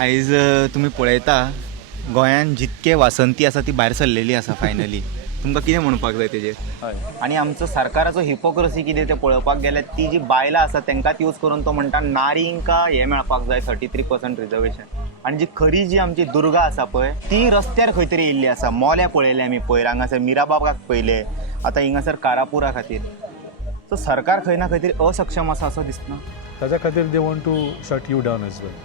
आयज तुम्ही पळयता गोंयान जितके वासंती आसा ती भायर सरलेली आसा फायनली. तुमकां कितें म्हणपाक जाय तेजेर? हय. आणि आमचो सरकाराचो हिपोक्रसी कितें तें पळोवपाक गेल्यार ती जी बायलां आसा तांकांच यूज करून तो म्हणटा नारींका हें मेळपाक जाय 33% रिजर्वेशन. आणि जी खरी जी आमची दुर्गा आसा पळय ती रस्त्यार खंय तरी येयल्ली आसा. मोल्या पळयले आमी पयर, हांगासर मिराबागाक पळयले, आतां हिंगासर कारापुरा खातीर. सो सरकार खंय ना खंय तरी असक्षम आसा असो दिसना. ताच्या खातीर they want to shut you down as well.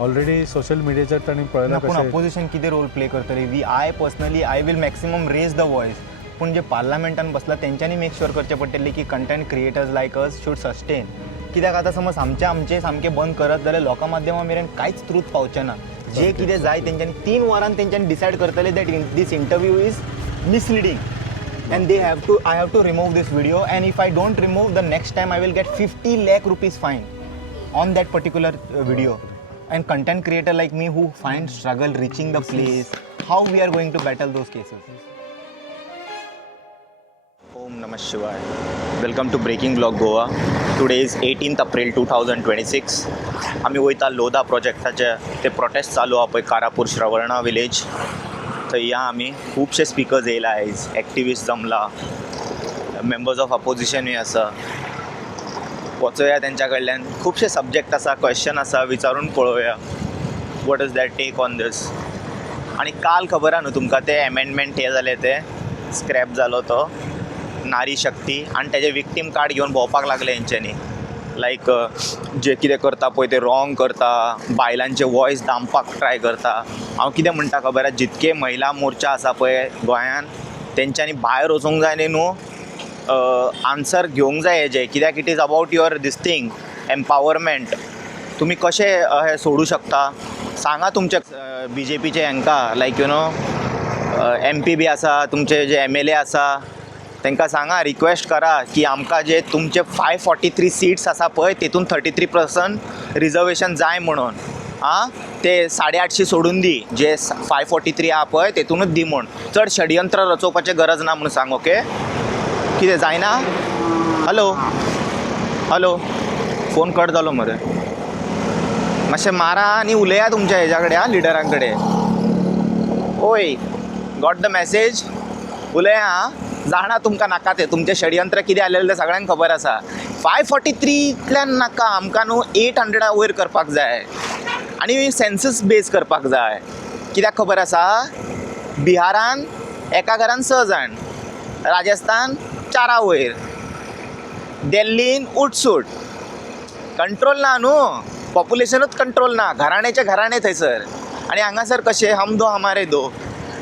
Already social मिडियाचेर तांणी पळयलां पूण कशें अपोजिशन कितें रोल प्ले करतली. I personally I will maximum raise the voice. पूण जे पार्लमेंटान बसला तेंच्यांनी मेक शुअर करचें पडटलें की content creators like us should sustain. कित्याक आतां समज आमचे सामकें बंद करत जाल्यार लोकां माध्यमां मेरेन कांयच ट्रूथ पावचें ना. जे कितें जाय तेंच्यांनी 3 वरान तेंच्यांनी डिसायड करतले that this interview is misleading and I have to remove this video, and if I don't remove, the next time I will get 50 lakh rupees fine on that particular video. And content creator like me who find struggle reaching the place, how we are going to battle those cases? Om Namah Shivaya. Welcome to Breaking Blog Goa. Today is 18th April 2026. आम्ही वयता लोधा प्रोजेक्टाचे ते prostate चालू आहा पळय कारापूर श्रवणा village. थंय आमी खुबशे speakers येयला आयज. एक्टिविस्ट जमला, मेंबर्स ऑफ अपोजिशनूय आसा. वचोया तेंच्या कडल्यान खुबशे सब्जेक्ट आसा, क्वेश्चन आसा, विचारून पळोवया what is that take on this. आनी काल खबर आहा न्हू तुमकां ते एमेंडमेंट हे जाले ते स्क्रॅप जालो तो नारी शक्ती, आनी तेजे विक्टीम कार्ड घेवन भोंवपाक लागले हेंच्यांनी. लायक जे कितें करता पळय ते रॉंग करता, बायलांचे वॉयस दामपाक ट्राय करता. हांव कितें म्हणटा खबर आहा, जितके महिला मोर्चा आसा पळय गोंयान तेंच्यांनी भायर वचूंक जाय न्ही न्हू, आन्सर घेवंक जाय हेजे. कित्याक it is about your this thing empowerment. तुमी कशें हे सोडू शकता सांगा तुमचे BJPचे हांकां, लायक यू नो MP बी आसा, तुमचे जे MLA आसा तांकां सांगा, रिक्वेस्ट करा की आमकां जे तुमचे 543 सीट्स आसा पळय तेतून 33% रिजर्वेशन जाय म्हणून. ते 850 सोडून दी, जे 543 आहा पळय तेतूनच दी म्हूण. चड षडयंत्र रचोवपाची गरज ना म्हणून सांग. ओके, कितें जायना? हॅलो हॅलो, फोन कट जालो मरे. मातशें मारा आनी उलया तुमच्या हेज्या कडेन, लिडरां कडेन. ओय, गॉट द मॅसेज? उलया. जाणा तुमकां नाका तें, तुमचें षडयंत्र कितें आसलेलें तें सगळ्यांक खबर आसा. 543तल्यान नाका, आमकां न्हू 800 वयर करपाक जाय आनी सेन्सस बेज करपाक जाय. कित्याक खबर आसा, बिहारान एका घरान 6 जाण, राजस्थान 4 वयर, दिल्लीन उठसूट. कंट्रोल ना न्हू, पॉप्युलेशनूच कंट्रोल ना, घराण्याचे घराणे थंयसर. आनी हांगासर कशें हम दो हमारे दो,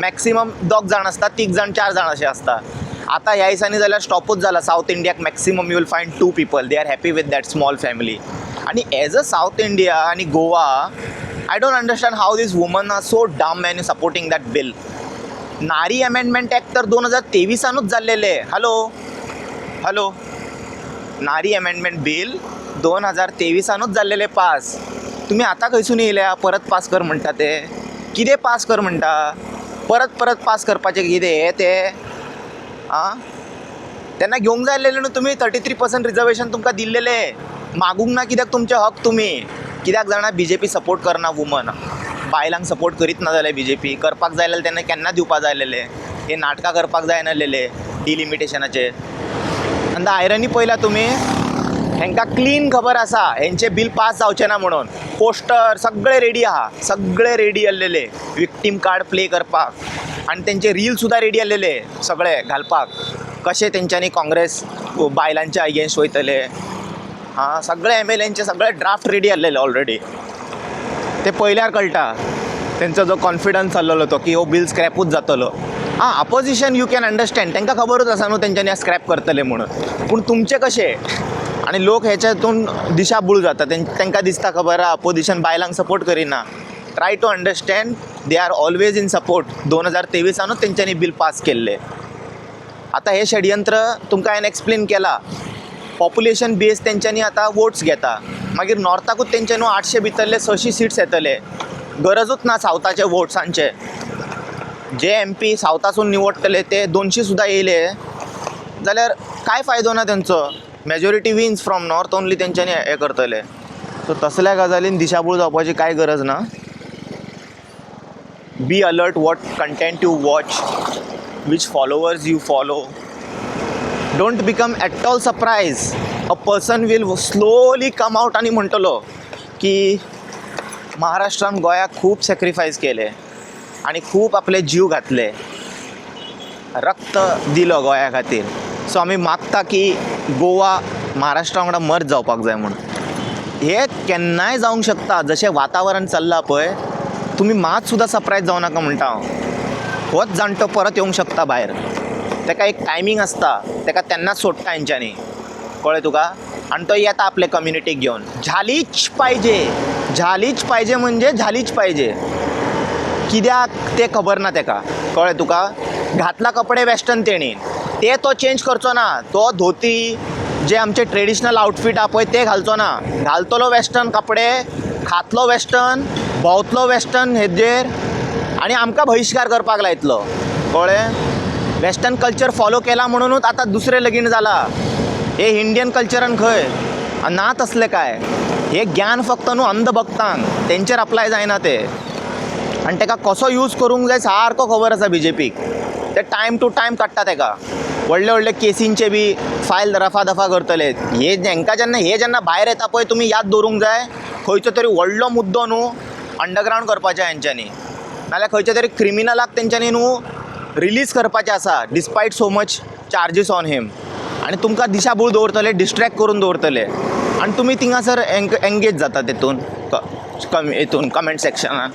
मॅक्सिमम 2 जाण आसता, 3 जाण 4 जाण अशें आसता. आतां ह्या दिसांनी जाल्यार स्टॉपूच जाला. साऊथ इंडियाक maximum you will find 2 people. They are happy with that small family. आनी एज अ साऊथ इंडिया आनी Goa, I don't understand how this woman are so dumb and supporting that bill. Nari amendment act तर 2023 जाल्लेले. Hello, Nari amendment bill 2023 जाल्लेले pass. तुमी आतां खंयसून येयल्या परत pass कर म्हणटा ते? कितें पास कर म्हणटा? परत पास करपाचें कितें तें? तेन्ना घेवंक जाय आसलेलें न्हू तुमी 33% रिजर्वेशन तुमकां दिल्लेले. मागूंक ना कित्याक तुमचे हक तुमी? कित्याक जाणा BJP सपोर्ट करना वुमन, बायलांक सपोर्ट करीत ना जाल्यार BJP करपाक जाय आसलें तेन्ना केन्ना दिवपाक जाय आसलेले. हे नाटकां करपाक जाय नासलेले डिलिमिटेशनाचे. आनी आयरनी पळयला तुमी, हेंकां क्लीन खबर आसा हेंचे बिल पास जावचें ना म्हणून. पोस्टर सगळे रेडी आहा, सगळे रेडी आसलेले विक्टीम कार्ड प्ले करपाक. आनी तेंचे रील सुद्दां रेडी आसलेले सगळे घालपाक, कशें तेंच्यांनी काँग्रेस बायलांच्या अगेन्स्ट वयतले. सगळे MLAंचे सगळे ड्राफ्ट रेडी आसलेले ऑलरेडी. ते पयल्यार कळटा तेंचो जो कॉन्फिडन्स आसलेलो तो की हो बिल स्क्रॅपूच जातलो. अपोजिशन यू कॅन अंडरस्टँड, तेंकां खबरूच आसा न्हू तेंच्यांनी स्क्रॅप करतले म्हणून. पूण तुमचे कशें? आनी लोक हेच्यातून दिशाभूल जाता. तेंकां दिसता खबर आहा अपोजिशन बायलांक सपोर्ट करिना. Try to understand, they are always in support. 2023 तेंच्यांनी बिल पास केल्ले. आतां हे षडयंत्र तुमकां हांवें एक्सप्लेन केला. पॉप्युलेशन बेज तेंच्यांनी आतां वोट्स घेता, मागीर नॉर्थाकूच तेंचे न्हू 800 भितरले 600 सीट्स येतले. गरजूच ना सावथाचे वोट्सांचे. जे MP सावथासून निवडटले ते 200 सुद्दां येयले जाल्यार कांय फायदो ना तेंचो. Majority wins from north only तेंच्यांनी हे करतले. सो तसल्या गजालीन दिशाभूल जावपाची कांय गरज ना. Be alert what content you watch, which followers you follow. Don't become at all surprised. A person will slowly come out आणि म्हणतलो की महाराष्ट्रान गोंयाक खूप सॅक्रिफायस केले आणि खूप आपले जीव घातले, रक्त दिलो गोंया खातीर. सो आमी मागता की गोवा महाराष्ट्रा वांगडा मर्ज जावपाक जाय म्हणून. हे केन्नाय जावंक शकता. जशें वातावरण चल्लां पळय, तुमी मात सुद्दां सरप्रायज जावं नाका म्हणटा हांव. होच जाणटो परत येवंक शकता भायर. ताका एक टायमींग आसता, ताका तेन्नाच सोडटा हेंच्यांनी, कळ्ळें तुका. आनी तो येता आपले कम्युनिटीक घेवन. झालीच पाहिजे म्हणजे झालीच पाहिजे. कित्याक ते खबर ना ताका, कळ्ळें तुका. घातला कपडे वेस्टर्न तेणी, ते तो चेंज करचो ना. तो धोती जे आमचे ट्रेडिशनल आउटफीट आहा पळय ते घालचो ना. घालतलो वेस्टर्न कपडे, खातलो वेस्टर्न, भोंवतलो वेस्टर्न हेजेर आनी आमकां बहिश्कार करपाक लायतलो, कळ्ळें. वेस्टर्न कल्चर फॉलो केला म्हणूनच आतां दुसरें लगीन जालां. हे इंडियन कल्चरान खंय ना तसलें काय. हे ज्ञान फक्त न्हू अंधभक्तांक, तेंचेर अप्लाय जायना ते. आनी ताका कसो यूज करूंक जाय सारको खबर आसा बीजेपीक. ते टायम टू टायम काडटा ताका. व्हडले केसींचे बी फायल रफा दफा करतले. हेंका जेन्ना भायर येता पळय, तुमी याद दवरूंक जाय, खंयचो तरी व्हडलो मुद्दो न्हू अंडरग्रावंड करपाचें हेंच्यांनी, नाल्यार खंयच्या तरी क्रिमिनलाक तेंच्यांनी न्हू रिलीज करपाचें आसा डिस्पायट सो मच चार्जीस ऑन हिम. आनी तुमकां दिशाभूल दवरतले, डिस्ट्रॅक्ट करून दवरतले. आनी तुमी थिंगासर एंगेज जाता तेतून कमेंट सेक्शनान.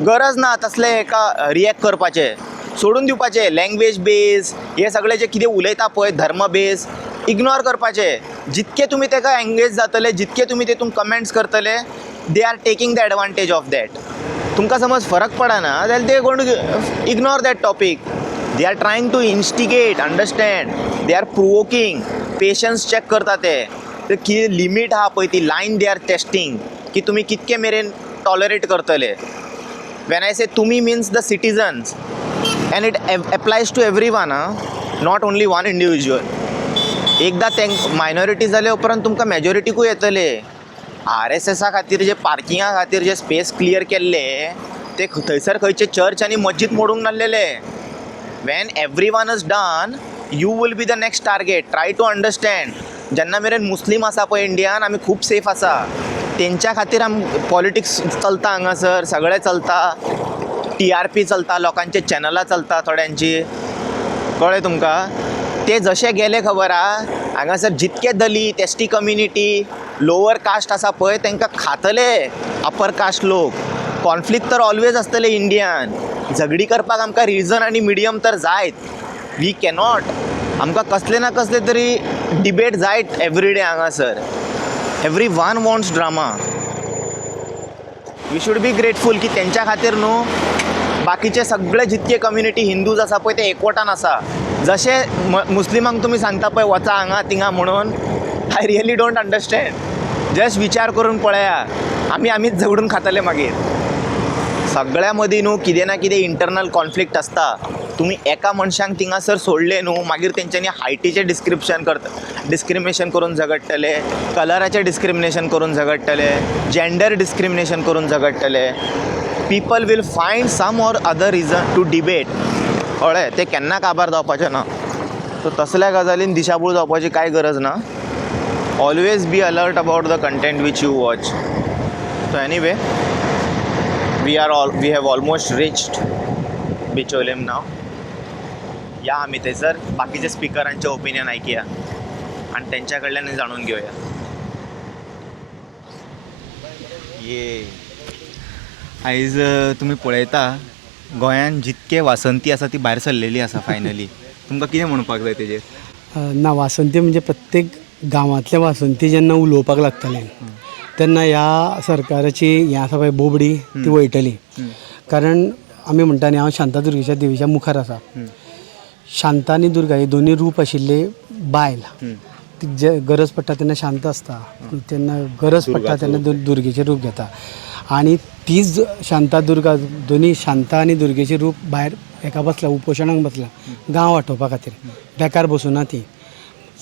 गरज ना तसले एका रिएक्ट करपाचें, सोडून दिवपाचें. लँग्वेज बेज हे सगळे जे कितें उलयता पळय, धर्म बेज इग्नोर करपाचें. जितके तुमी ताका एंगेज जातले, जितके तुमी तेतून कमेंट्स करतले, they are taking the advantage of that. तुमकां समज फरक पडना जाल्यार they gonna ignore that topic. They are trying to instigate, understand. They are provoking. Patience check करता ते कितें लिमीट आहा पळय, ती लायन दे आर टेस्टिंग, की तुमी कितके मेरेन टॉलरेट करतले. वेन आय से तुमी means the citizens, and it applies to everyone, not only one individual. एकदा ते मायनॉरिटी जाले उपरांत तुमकां मेजॉरिटीकूय येतले. RSS खातीर जे पार्किंगा खातीर जे स्पेस क्लियर केल्ले, ते थंयसर खंयचे चर्च आनी मस्जीद मोडूंक नासलेले. When every one is done, you will be the next target. Try to understand. जेन्ना मेरेन मुस्लीम आसा पळय इंडियान, आमी खूब सेफ आसा. तेंच्या खातीर पॉलिटिक्स चलता हांगासर, सगळें चलता. TRP चलता, लोकांचे चॅनलां चलता थोड्यांची, कळ्ळें तुमकां. ते जशे गेले खबर आहा, हांगासर जितके Dalit, ST community, lower caste आसा पळय, तांकां खातले अपर कास्ट लोक. कॉन्फ्लिक्ट तर ऑलवेज आसतले इंडियान. झगडी करपाक आमकां रिजन आनी मिडियम तर जायत. We cannot. आमकां कसले ना कसले तरी डिबेट जायत एवरीडे हांगासर. Every one wants drama. We should be grateful की तेंच्या खातीर न्हू बाकीचे सगळे जितके कम्युनिटी हिंदूज आसा पळय ते एकवटान आसा. जशे मुस्लिमांक तुमी सांगता पळय वचा हांगा थिंगा म्हणून, I really don't understand. Just विचार करून पळया, आमीच झगडून खातले मागीर. सगळ्या मदीं न्हू कितें ना कितें इंटरनल कॉन्फ्लिक्ट आसता. तुमी एका मनशांक थिंगासर सोडले न्हू, मागीर तेंच्यांनी हायटीचें डिस्क्रिमिनेशन करून झगडटले, कलराचें डिस्क्रिमिनेशन करून झगडटले, जेंडर डिस्क्रिमिनेशन करून झगडटले. People will find some or other reason to debate. कळ्ळें. ते केन्ना काबार जावपाचें ना. सो तसल्या गजालीन दिशाभूल जावपाची कांय गरज ना. Always be alert about the content which you watch. So anyway, we have almost reached Bicholim now. या आमी थंयसर बाकीचे स्पिकरांचे ओपिनियन आयकया आनी तेंच्या कडल्यान जाणून घेवया. आयज तुमी पळयता गोंयान जितके वासंती आसा ती भायर सरलेली आसा फायनली. तुमकां कितें म्हणपाक जाय तेजेर? ना, वासंती म्हणजे प्रत्येक गांवांतले वासंती जेन्ना उलोवपाक लागतले तेन्ना ह्या सरकाराची हें आसा पळय बोबडी ती वयतली. कारण आमी म्हणटा न्ही, हांव शांतादुर्गेच्या देवीच्या मुखार आसा. शांता आनी दुर्गा ही दोनी रूप आशिल्ली बायल. ती जे गरज पडटा तेन्ना शांत आसता, तेन्ना गरज पडटा तेन्ना दुर्गेचें रूप घेता. आनी तीच शांता दुर्गा, दोनी शांता आनी दुर्गेचें रूप भायर हेका बसला, उपोशणाक बसला गांव वांटोवपा खातीर. बेकार बसूना ती.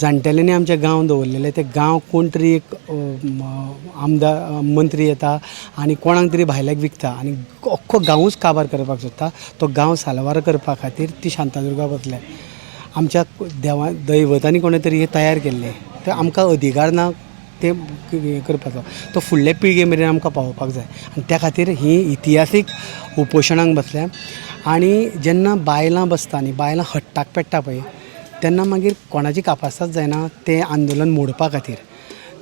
जाणटेल्यांनी आमचे गांव दवरलेले ते गांव कोण तरी एक आमदार मंत्री येता आनी कोणाक तरी भायल्याक विकता आनी अख्खो गांवूच काबार करपाक सोदता. तो गांव साल्वार करपा खातीर ती शांतादुर्गा बसल्या. आमच्या दैवतांनी कोणे तरी हे तयार केल्ले ते आमकां अधिकार ना ते हे करपाचो. तो फुडले पिळगे मेरेन आमकां पावोवपाक जाय आनी त्या खातीर ही इतिहासीक उपोशणांक बसल्या. आनी जेन्ना बायलां बसता न्ही बायलां हट्टाक पेट्टा पळय तेन्ना मागीर कोणाची कापासात जायना तें आंदोलन मोडपा खातीर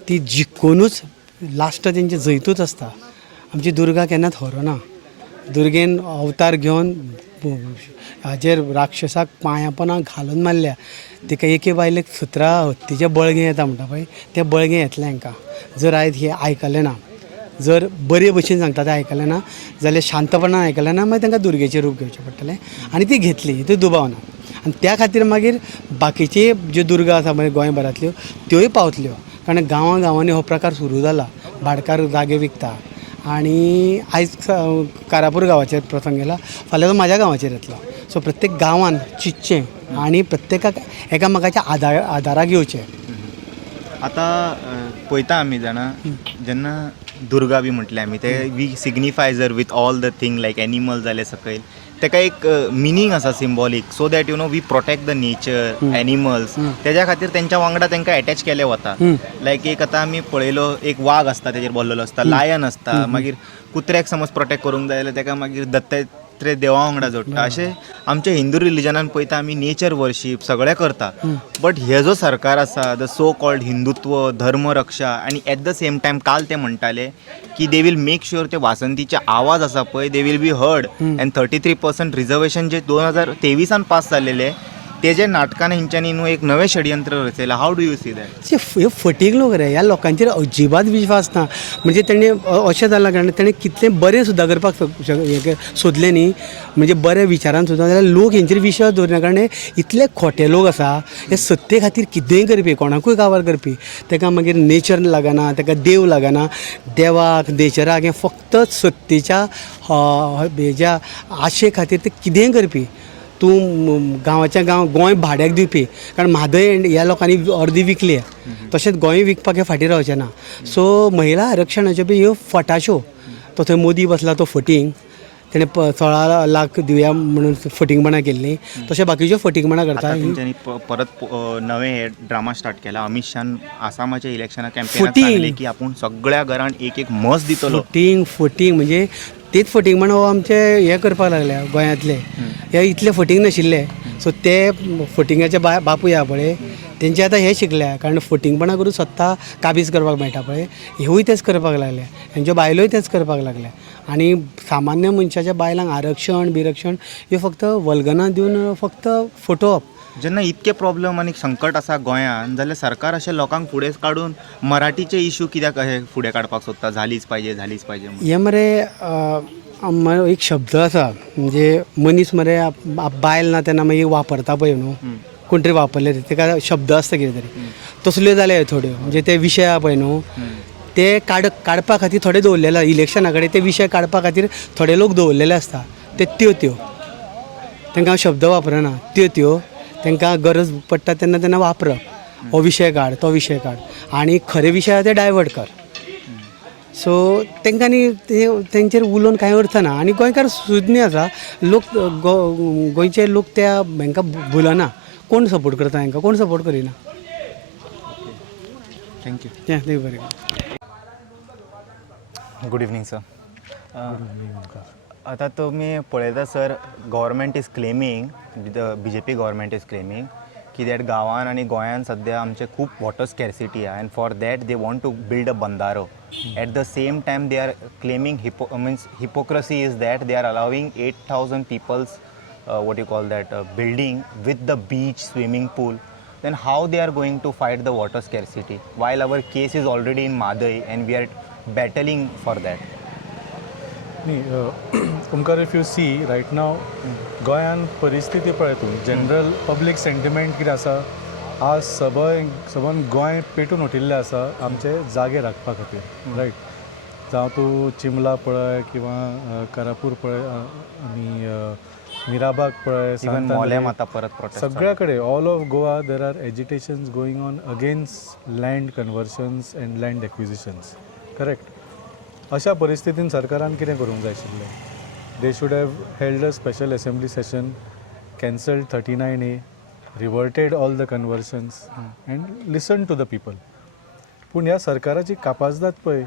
ती जिखूनूच लास्ट तेंचे जैतूच आसता. आमची दुर्गा केन्नाच हरोना. दुर्गेन अवतार घेवन हाजेर राक्षसाक पांयां घालून मारल्या. तिका एके बायलेक 17 हत्तीचें बळगें येता म्हणटा पळय तें बळगें येतलें हांकां. जर आयज हे आयकलें ना जर बरे भशेन सांगता तें आयकलें ना जाल्यार शांतपणान आयकलें ना मागीर तांकां दुर्गेचें रूप घेवचें पडटलें आनी ती घेतली हितून दुबाव ना. आनी त्या खातीर मागीर बाकीचे ज्यो दुर्गा आसा मागीर गोंयभरांतल्यो त्योय पावतल्यो. कारण गांवांनी हो प्रकार सुरू जाला. भाटकार जागे विकता आनी आयज कारापूर गांवाचेर प्रसंग येला फाल्यां तो म्हाज्या गांवाचेर येतलो. सो प्रत्येक गांवांत चिंतचें आनी प्रत्येकाक एकामेकाच्या आदाराक येवचें. आतां पळयता आमी जाणा जेन्ना दुर्गा बी म्हटलें आमी ते we signifies her with all the thing like animal जाले सकयल तेका एक मिनींग आसा symbolic so that you know we protect the nature animals तेज्या खातीर तेंच्या वांगडा तांकां अटॅच केलें वता. लायक एक आतां आमी पळयलो एक वाघ आसता तेजेर बसलेलो आसता लायन आसता मागीर कुत्र्याक समज प्रोटेक्ट करूंक जाय जाल्यार तेका मागीर दत्तात्रय देवा वांगडा जोडटा. अशें आमच्या हिंदू रिलिजनान पळयता आमी नेचर वर्शीप सगळें करता. बट हे जो सरकार आसा द सो कॉल्ड हिंदुत्व धर्म रक्षा आनी एट द सेम टायम काल ते म्हणटाले की दे वील मेक श्युअर ते वासंतीचे आवाज आसा पळय they will be heard and 33% reservation जे 2023 पास जाल्लेले तेजे नाटकान हेंच्यांनी न्हू एक नवें षडयंत्र रचयलां. How do you see that? हे फटीक लोक रे ह्या लोकांचेर अजिबात विश्वास ना. म्हणजे तेणें अशें जालां कारण तेणें कितलें बरें सुद्दां करपाक सोदलें न्ही म्हणजे बऱ्या विचारान सुद्दां जाल्यार लोक हेंचेर विश्वास दवरना. कारण इतले खोटे लोक आसा हे सत्ते खातीर कितेंय करपी कोणाकूय काबार करपी. ताका मागीर नेचर लागना ताका देव लागना. देवाक नेचराक हें फक्त सत्तेच्या हेज्या आशे खातीर ते कितेंय करपी. तूं गांवाच्या गांव गोंय भाड्याक दिवपी कारण म्हादय ह्या लोकांनी अर्दी विकली तशेंच गोंय विकपाक हे फाटीं रावचें ना. सो महिला आरक्षणाच्यो बी ह्यो फटाश्यो. तो थंय मोदी बसला तो फटींग तेणें 16 लाख दिवया म्हणून फटींगपणां केल्लीं तशें बाकीच्यो फटींगपणां करता. तेंच्यांनी परत नवें हे ड्रामा स्टार्ट केला. अमित शान आसामाच्या इलेक्शना कॅम्पेनाक सांगलें की आपूण सगळ्या घरान एक एक मस दितलो. फटींग म्हणजे तेच फटींगपण हो आमचे हे करपाक लागले गोंयांतले. हे इतले फटींग नाशिल्ले. सो ते फटींगाचे बापूय आहा पळय तेंचे आतां हे शिकल्या कारण फटींगपणां करून स्वता काबीज करपाक मेळटा पळय हेवूय तेच करपाक लागले. हेंच्यो बायलोय तेच करपाक लागल्या. आनी सामान्य मनशाच्या बायलांक आरक्षण बिरक्षण हे फक्त वल्गना दिवन फक्त फटोवप. जेन्ना इतके प्रॉब्लेम आनी संकट आसा गोंयान जाल्यार सरकार अशें लोकांक फुडें काडून मराठीचे इशू कित्याक अशें फुडें काडपाक सोदता झालीच पाहिजे म्हणून? हे मरे एक शब्द आसा म्हणजे मनीस मरे बायल ना तेन्ना मागीर वापरता पळय न्हू कोण तरी वापरले तेका शब्द आसता कितें तरी तसल्यो जाल्या थोड्यो म्हणजे ते विशय आहा पळय न्हू ते काडपा खातीर थोडे दवरलेले इलेक्शना कडेन ते विशय काडपा खातीर थोडे लोक दवरलेले आसता. ते त्यो तांकां हांव शब्द वापरना. त्यो तांकां गरज पडटा तेन्ना वापरप. हो विशय काड तो विशय काड आनी खरे विशय ते डायवर्ट कर. सो तांकां न्ही तेंचेर उलोवन कांय अर्थ ना. आनी गोंयकार सुज्ञ आसा लोक गोंयचे लोक त्या हांकां भुलना. कोण सपोर्ट करता हांकां कोण सपोर्ट करिना. थँक्यू. देव बरें. Good evening sir. आता तुम्ही पळयता sir government is claiming BJP government is claiming की दॅट गांवान आनी गोंयान सद्या आमचे खूब वॉटर स्कॅरसिटी आहा and for that they want to build a बंदारो. At the same time they are claiming hypocrisy is that they are allowing 8,000 people's what you call that building with the beach swimming pool. Then how they are going to fight the water scarcity while our case is already in Madai and we are battling for that? तुमकां if you see right now गोंयान परिस्थिती पळय तूं general public sentiment कितें आसा आज सबन गोंय पेटून उठिल्लें आसा आमचे जागे राखपा खातीर रायट. जावं तूं चिमला पळय किंवा कारापूर पळय आनी मिराबाग पळय इवन सांतांद्रे, मोल्याम आता परत प्रोटेस्ट सगळ्याकडे all of Goa there are agitations going on against land conversions and land acquisitions correct. अशा परिस्थितीन सरकारान कितें करूंक जाय आशिल्लें? They should have held a special assembly session, cancelled 39A, reverted all the conversions and listen to the people. पूण ह्या सरकाराची कापाजदाद पळय,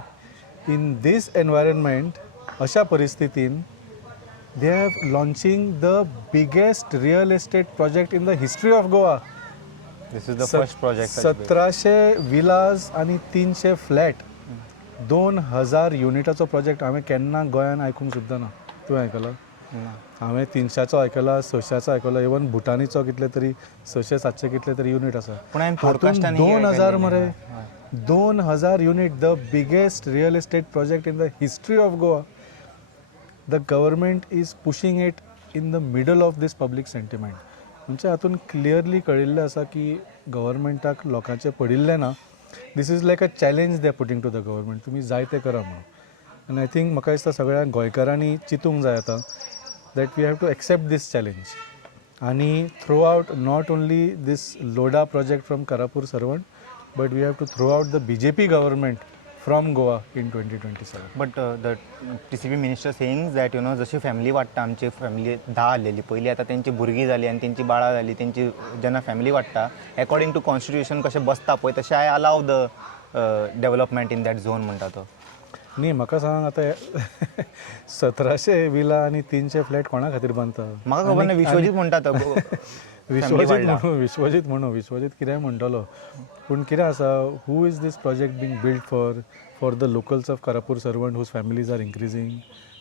इन दीस एनवायरमेंट अशा परिस्थितीन they are launching the biggest real estate project in the history of Goa. This is the first project. 1700 village आणि 300 flat, 2000 युनिटाचो project हांवें केन्ना गोंयान आयकूंक सुद्दां ना. तुवें आयकलां? हांवें 300चो आयकला, 600चो आयकला, इवन भुटानीचो कितले तरी 600-700 कितले तरी युनिट आसा. पूण हांवें हातूंत पॉडकास्टांनी 2000 मरे 2000 unit, the biggest real estate project in the history of Goa. The government is pushing it in the middle of this public sentiment. म्हणजे हातून क्लियरली कळिल्लें आसा की गव्हर्मेंटाक लोकांचें पडिल्लें ना. This is like a challenge they putting to the government, तुमी जाय तें करा म्हणून. आनी आय थिंक म्हाका दिसता सगळ्या गोंयकारांनी चिंतूंक जाय आतां that we have to accept this challenge आनी throw out not only this लोडा project from Karapur Sarvan, but we have to throw out the BJP government from Goa in 2027. But the TCP minister saying that you know जशी family वाडटा, आमची family 10 आसलेली पयलीं, आतां तेंची भुरगीं जाली आनी तेंची बाळां जाली, तेंची जेन्ना फॅमिली वाडटा अकॉर्डिंग टू कॉन्स्टिट्युशन कशें बसता पळय तशें I allow the development in that zone म्हणटा तो. न्ही म्हाका सांग आतां 1700 विला आनी 300 फ्लॅट कोणा खातीर बांदता? म्हाका खबर ना, विश्वजीत म्हणटा तो. विश्वजीत कितेंय म्हणटलो, पूण कितें आसा, who is this project being build for the locals of Karapur Sarvan whose families are increasing.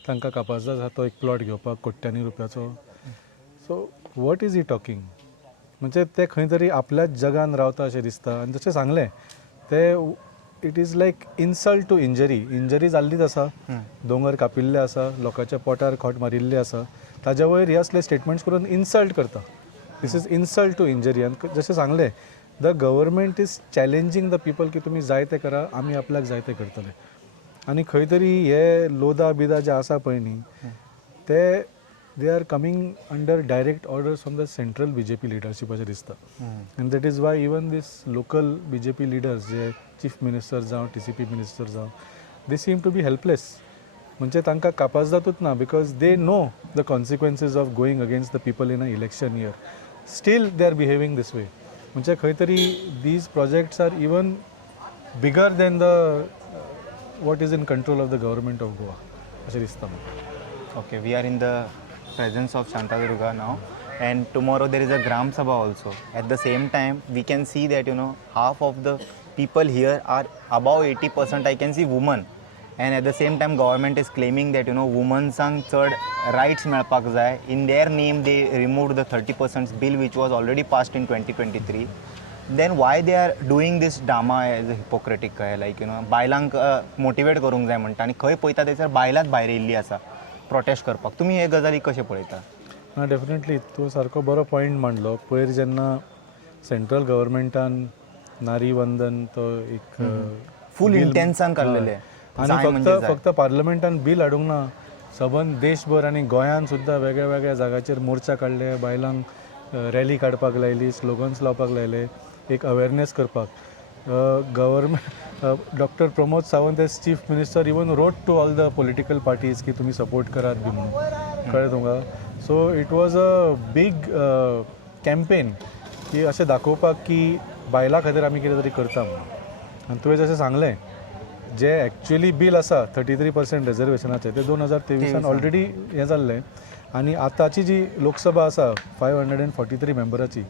तांकां कापाजदाद आसा तो एक प्लॉट घेवपाक कोट्यांनी रुपयाचो. So what is he talking? म्हणजे ते खंय तरी आपल्याच जगान रावता अशें दिसता. आनी जशें सांगलें ते it is like insult to injury जाल्लीच आसा, दोंगर कापिल्ले आसा, लोकांच्या पोटार खोट मारिल्ली आसा, ताज्या वयर हे असले स्टेटमेंट्स करून इन्सल्ट करता. दिस इज इन्सल्ट टू इंजरी. आनी जशें सांगलें, the government is challenging the people की तुमी जाय तें करा, आमी आपल्याक जाय तें करतले. आनी खंय तरी हे लोदा बिदा जे आसा पळय न्ही, ते they are coming under direct orders from the central BJP leadership अशें दिसता. आनी that is why even this local BJP leaders जे चीफ मिनिस्टर जावं TCP मिनिस्टर जावं, they seem to be helpless. म्हणजे तांकां कापाजदातूच ना, because they know the consequences of going against the people in a election year. Still they are behaving this way. म्हणजे खंय तरी these projects are even bigger than the what is in control of the government of Goa अशें दिसता म्हाका. Okay, we are in the presence of Shantadurga now, and tomorrow there is a Gram Sabha also. At the same time, we can see that half of the people here are above 80%. I can see women, and at the same time, government is claiming that women sang chad rights मेळपाक जाय. In their name, they removed the 30% bill which was already passed in 2023. Then why they are doing this drama as a hypocritic काय like बायलांक motivate करूंक जाय म्हणटा आनी खंय पळयता थंयसर बायलांच भायर येयल्ली आसा प्रोटेस्ट करपाक. तुमी हे गजाली कशें पळयता? ना डेफिनेटली तूं सारको बरो पॉयंट मांडलो. पयर जेन्ना सेंट्रल गव्हर्मेंटान नारी वंदन तो एक फूल इंटेन्सान काडलेले आनी फक्त पार्लमेंटान बील हाडूंक ना, सबंद देशभर आनी गोंयान सुद्दां वेगळ्या वेगळ्या जाग्याचेर मोर्चा काडले, बायलांक रॅली काडपाक लायली, स्लोगन्स लावपाक लायले, एक अवेरनेस करपाक. Government doctor Pramod Sawant as chief minister even wrote to all the political parties की तुमी सपोर्ट करात बी म्हणून, कळ्ळें तुमकां. So it was a big campaign की अशें दाखोवपाक की बायलां खातीर आमी कितें तरी करता म्हणून. आनी तुवें जशें सांगलें, जे एक्चुअली बील आसा 33% रिजर्वेशनाचें तें 2023 ऑलरेडी हें जाल्लें. आनी आतांची जी लोकसभा आसा 543 मेंबराची,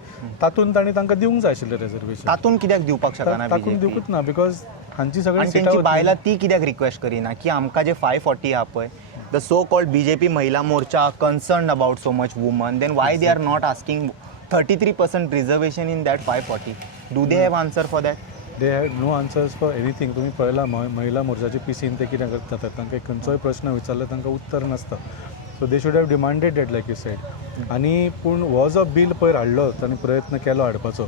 तातूंत तांणी तांकां दिवंक जाय आशिल्लें रिजर्वेशन. तातूंत कित्याक दिवपाक शकना? तातूंत दिवंकूच ना, बिकॉज हांची सगळी तेंची बायलां ती कित्याक रिक्वेस्ट करिना की आमकां जे 540 आहा पळय, the so called BJP Mahila Morcha concern about so much women, then why they are not asking 33% reservation in that 540? Do they have answer for that? They had no answers for anything. तुमी पळयला महिला मोर्चाचे PCन ते कितें करतात, तांकां खंयचोय प्रश्न विचारलो तांकां उत्तर नासता. So they should have demanded that like you sed. आनी पूण हो जो बील पयर हाडलो, तांणी प्रयत्न केलो हाडपाचो,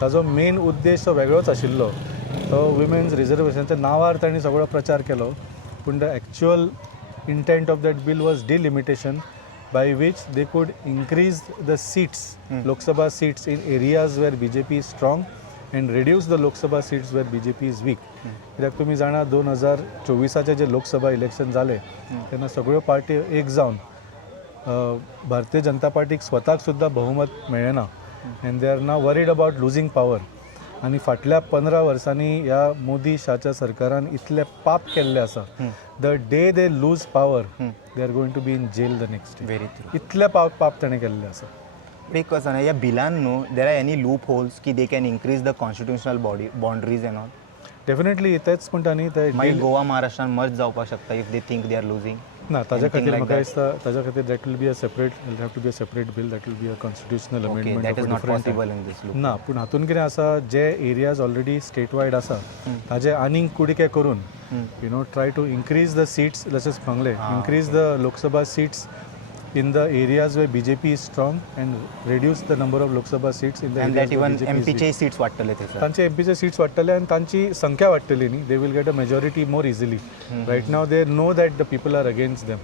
ताजो मेन उद्देश तो वेगळोच आशिल्लो. तो विमेन्स रिजर्वेशनाच्या नांवार तांणी सगळो प्रचार केलो, पूण the actual intent of that bill was delimitation by which they could increase the seats, Lok Sabha seats in areas where BJP is strong and reduce the Lok Sabha seats where BJP is weak. कित्याक तुमी जाणा 2024चे जे Lok Sabha election जाले तेन्ना सगळ्यो party एक जावन भारतीय जनता पार्टीक स्वताक सुद्दां बहुमत मेळ्ळें ना and they are now worried about losing power. आनी फाटल्या 15 वर्सांनी ह्या मोदी शाच्या सरकारान इतले पाप केल्ले आसा. The day they lose power they are going to be in jail the next day. Very true. इतले पाप ताणें केल्ले आसा. एक कसं ना, या बिलान न्हू there are any loopholes की they can increase the constitutional boundaries and all. Definitely तेच म्हणटा न्ही ते मागीर गोवा महाराष्ट्रान मर्ज जावपाक शकता if they think they are losing. ना ताज्या खातीर म्हाका दिसता ताज्या खातीर that will be a separate have to be a separate bill that will be a constitutional amendment. That is not possible in this loop. ना पूण हातून कितें आसा जे एरियाज ऑलरेडी स्टेट वायड आसा ताजे आनीक कुडके करून you know try to increase the seats जशें सांगलें increase the Lok Sabha seats in the areas where BJP is strong and reduce the number of Lok Sabha seats in the And areas that even where BJP is MP चे weak. Seats वाडटले ते sir. तांचे MP चे seats वाडटले आनी तांची संख्या वाडटली न्ही. They will get a majority more easily. Right now they know that the people are against them.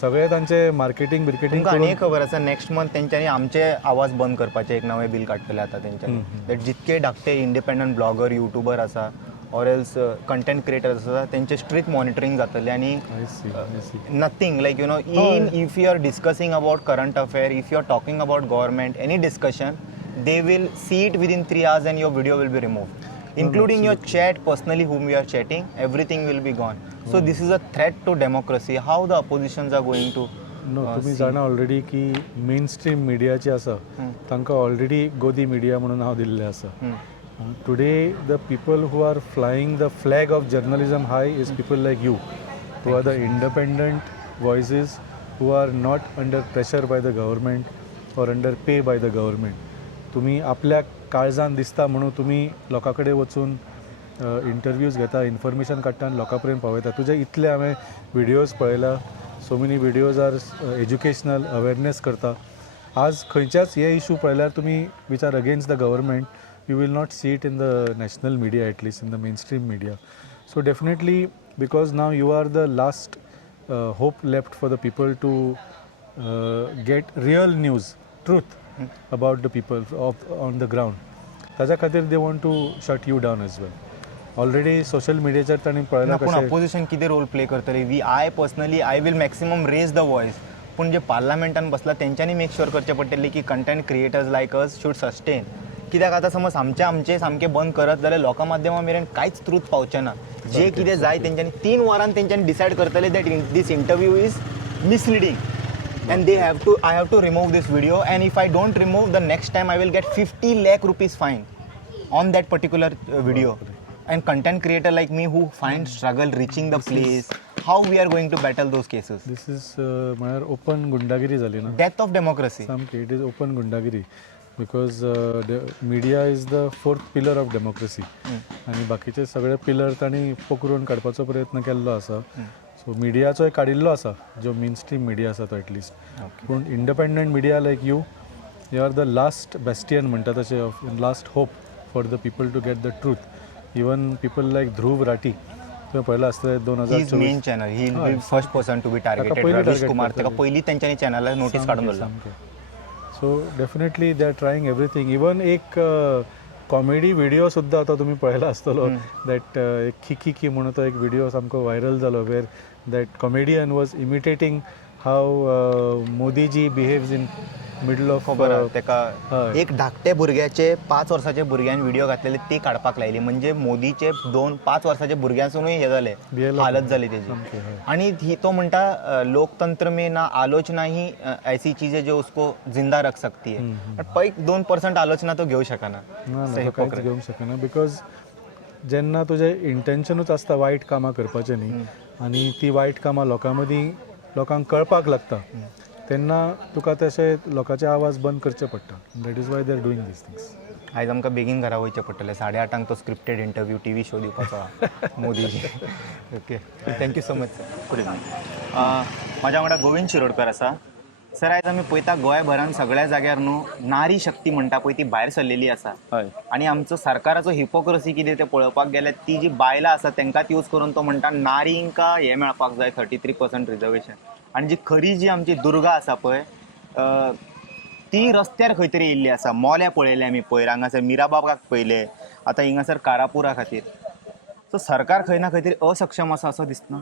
सगळे तांचे मार्केटिंग तुमकां आनी एक खबर आसा नेक्स्ट मंथ तेंच्यांनी आमचे आवाज बंद करपाचें एक नवें बिल काडटले आतां तेंच्यांनी. दॅट जितके धाकटे इंडिपेंडंट ब्लॉगर युट्यूबर आसा ऑर एल्स कंटेंट क्रिएटर्स आसा तेंचे स्ट्रिक्ट मॉनिटरींग जातलें आनी nothing like you know in if you are discussing about current affair if you are talking about government any discussion they will see it within 3 hours and your video will be removed, including your chat personally whom you are chatting, everything will be gone. So this is a threat to democracy. How the oppositions are going to know तुमी जाणा already की main stream मिडियाचे आसा तांकां already गोदी media म्हणून नांव दिल्लें आसा. Today the people who are flying the flag of journalism high is people like you who are the independent voices who are not under pressure by the government or under pay by the government. तुम्ही आपल्या काळजान दिसता म्हणून तुम्ही लोकां कडेन वचून interviews घेता information काडटा आनी लोकां पर्यंत पावयता. तुजे इतले हांवें विडियोज पळयला. So many videos are educational awareness करता. आज खंयच्याच हे इशू पळयल्यार तुमी which are against the government you will not see it in the national media, at least in the mainstream media. So definitely, because now you are the last hope left for the people to get real news, truth about the people on the ground. ताज्या खातीर they want to shut you down as well. Already social media चेर तांणी पळयलां पूण कशें opposition कितें role play करतले. I personally I will maximum raise the voice. पूण जे पार्लमेंटान बसला तेंच्यांनी मेक शुअर करचें पडटलें की content creators like us should sustain. कित्याक आतां समज आमचे सामकें बंद करत जाल्यार लोकां माध्यमां मेरेन कांयच ट्रूथ पावचें ना. जे कितें जाय तेंच्यांनी 3 वरान तेंच्यांनी डिसायड करतले that this interview is misleading and I have to remove this video and if I don't remove the next time I will get 50 lakh rupees fine on that particular video. And content creator like me who find struggle reaching the place how we are going to battle those cases. This is म्हळ्यार open गुंडागिरी जाली ना. Death of democracy. सामकी it is open गुंडागिरी. Because media is the 4th pillar of democracy आनी बाकीचे सगळे pillar तांणी पोखरून काडपाचो प्रयत्न केल्लो आसा. सो मिडियाचोय काडिल्लो आसा जो मेन स्ट्रीम मिडिया आसा तो एटलिस्ट. पूण independent media like you are the last bastion म्हणटा तशें last hope for the people to get the truth. Even people like Dhruv Rathee तुवें पळयलां आसतलें 2024 main channel he will first person to be targeted. Ravish Kumar ताका पयलीं तेंच्यांनी चॅनलार नोटीस काडून दवरला. So definitely they are trying everything. Even एक कॉमेडी व्हिडिओ सुद्दां आतां तुमी पळयला आसतलो दॅट एक खिखी म्हणून तो एक व्हिडिओ सामको व्हायरल जालो where that comedian was imitating how Modiji behaves in middle of. तेका एक धाकटे भुरग्याचे 5 वर्साचे भुरग्यान व्हिडिओ घातलेले ते काडपाक लायली. म्हणजे मोदीचे 5 वर्साचे भुरग्यांसूनय हे जाले हालत जाली तेजी. आणि तो म्हणटा लोकतंत्र में ना आलोचना ही ऐसी चीज है जो उसको जिंदा रख सकती है. पण 2% आलोचना तो घेऊ शकना. कांयच घेवंक शकना. बिकॉज जेन्ना तुजें इंटेन्शनूच आसता वायट कामां करपाचें न्ही आनी ती वायट कामां लोकां मदीं लोकांक कळपाक लागता तेन्ना तुका तशें लोकांचे आवाज बंद करचे पडटा. That is Y they R doing these things. आयज आमकां बेगीन घरा वयचें पडटलें. 8:30 तो स्क्रिप्टेड इंटरव्यू TV शो दिवपाचो Modiji. Okay thank you so much sir. Good evening. म्हाज्या वांगडा गोविंद शिरोडकर आसा. सर आयज आमी पळयता गोंयभरान सगळ्या जाग्यार न्हू नारी शक्ती म्हणटा पळय ती भायर सरलेली आसा. आनी आमचो सरकाराचो हिपोक्रसी कितें तें पळोवपाक गेल्यार ती जी बायलां आसा तांकांच यूज करून तो म्हणटा नारींका हें मेळपाक जाय 33% रिजर्वेशन. आणि जी खरी जी आमची दुर्गा आसा पळय ती रस्त्यार खंय तरी येयल्ली आसा. मोल्या पळयले आमी पयर, हांगासर मिराबागाक पळयले, आतां हिंगासर कारापुरा खातीर. सो सरकार खंय ना खंय तरी असक्षम आसा असं दिसना.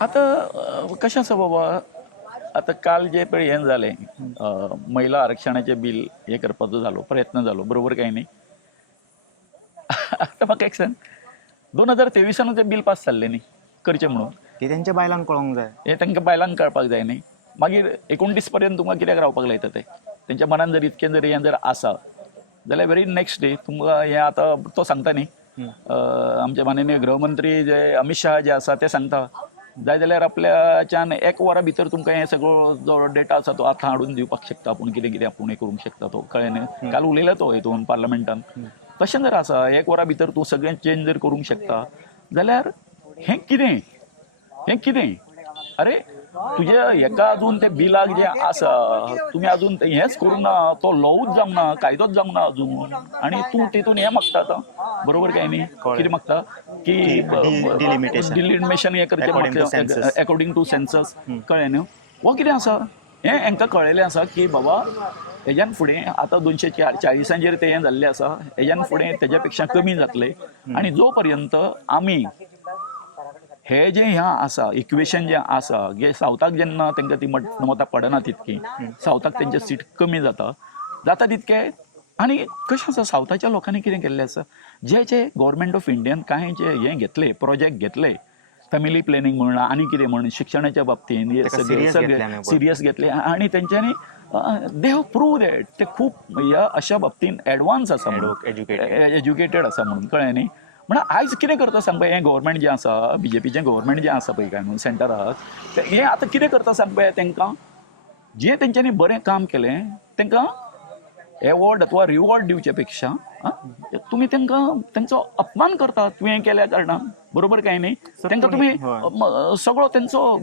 आता कशें आसा बाबा, आता काल जे पळय हें जालें महिला आरक्षणाचें बिल हे करपाचो जालो, प्रयत्न जालो, बरोबर काय न्ही. आता म्हाका एक सांग, 2023 तें बिल पास जाल्लें न्ही करचें म्हणून. ती तेंच्या बायलांक कळोंक जाय. हे तांकां बायलांक कळपाक जाय न्ही. मागीर 29 पर्यंत तुमकां कित्याक रावपाक लायता ते. तेंच्या मनान जर इतकें जर हें जर आसा जाल्यार व्हेरी नेक्स्ट डे तुमकां हें आतां तो सांगता न्ही, आमचे माननीय गृहमंत्री जे अमित शाह जे आसा ते सांगता जाय जाल्यार आपल्याच्यान 1 वरा भितर तुमकां हें सगळो जो डेटा आसा तो आतां हाडून दिवपाक शकता. आपूण कितें कितें आपूण हें करूंक शकता तो, कळ्ळें न्ही. काल उलयलो तो हितून पार्लमेंटान. तशें जर आसा 1 वरा भितर तूं सगळें चेंज जर करूंक शकता जाल्यार हें कितें अरे तुज्या हेका अजून ते बिलाक जे आसा तुमी अजून हेंच करूंक ना, तो लॉवूच जावंक ना, कायदोच जावंक ना अजून, आनी तूं तितून हें मागता आतां, बरोबर काय न्ही. कितें मागता की डिलिमिटेशन हें करचें अकॉर्डिंग टू सेन्सस, कळ्ळें न्ही. हो कितें आसा हें हांकां कळयलें आसा की बाबा हेज्यान फुडें आतां 240 ते हें जाल्लें आसा, हेज्यान फुडें तेज्या पेक्षा कमी जातलें. आनी जो पर्यंत आमी हे जे ह्या आसा इक्वेशन जे आसा जे सावथाक जेन्ना तांकां ती मतां पडना तितकी, सावथाक तेंचे सीट कमी जाता तितके. आनी कशें आसा सावथाच्या लोकांनी कितें केल्लें आसा, जे गव्हर्मेंट ऑफ इंडियान कांय जे हें घेतले प्रोजेक्ट घेतले, फॅमिली प्लॅनिंग म्हण आनी कितें म्हण शिक्षणाच्या बाबतींत हे सगळे सिरियस घेतले आनी तेंच्यांनी दे हॅव प्रूव दॅट ते खूब ह्या अशा बाबतींत एडवान्स आसा म्हणून, एज्युकेटेड आसा म्हणून, कळ्ळें न्ही. म्हणल्यार आयज कितें करता सांग पळय, हें गव्हर्मेंट जें आसा BJPचें गव्हर्मेंट जें आसा पळय काय न्हू सेंटराक, हें आतां कितें करता सांग पळय, तांकां जें तेंच्यांनी बरें काम केलें तांकां एवॉर्ड अथवा रिवॉर्ड दिवचे पेक्षा तुमी तांकां तेंचो अपमान करतात तुवें हें केल्या कारणान, बरोबर काय न्ही. तांकां तुमी सगळो तेंचो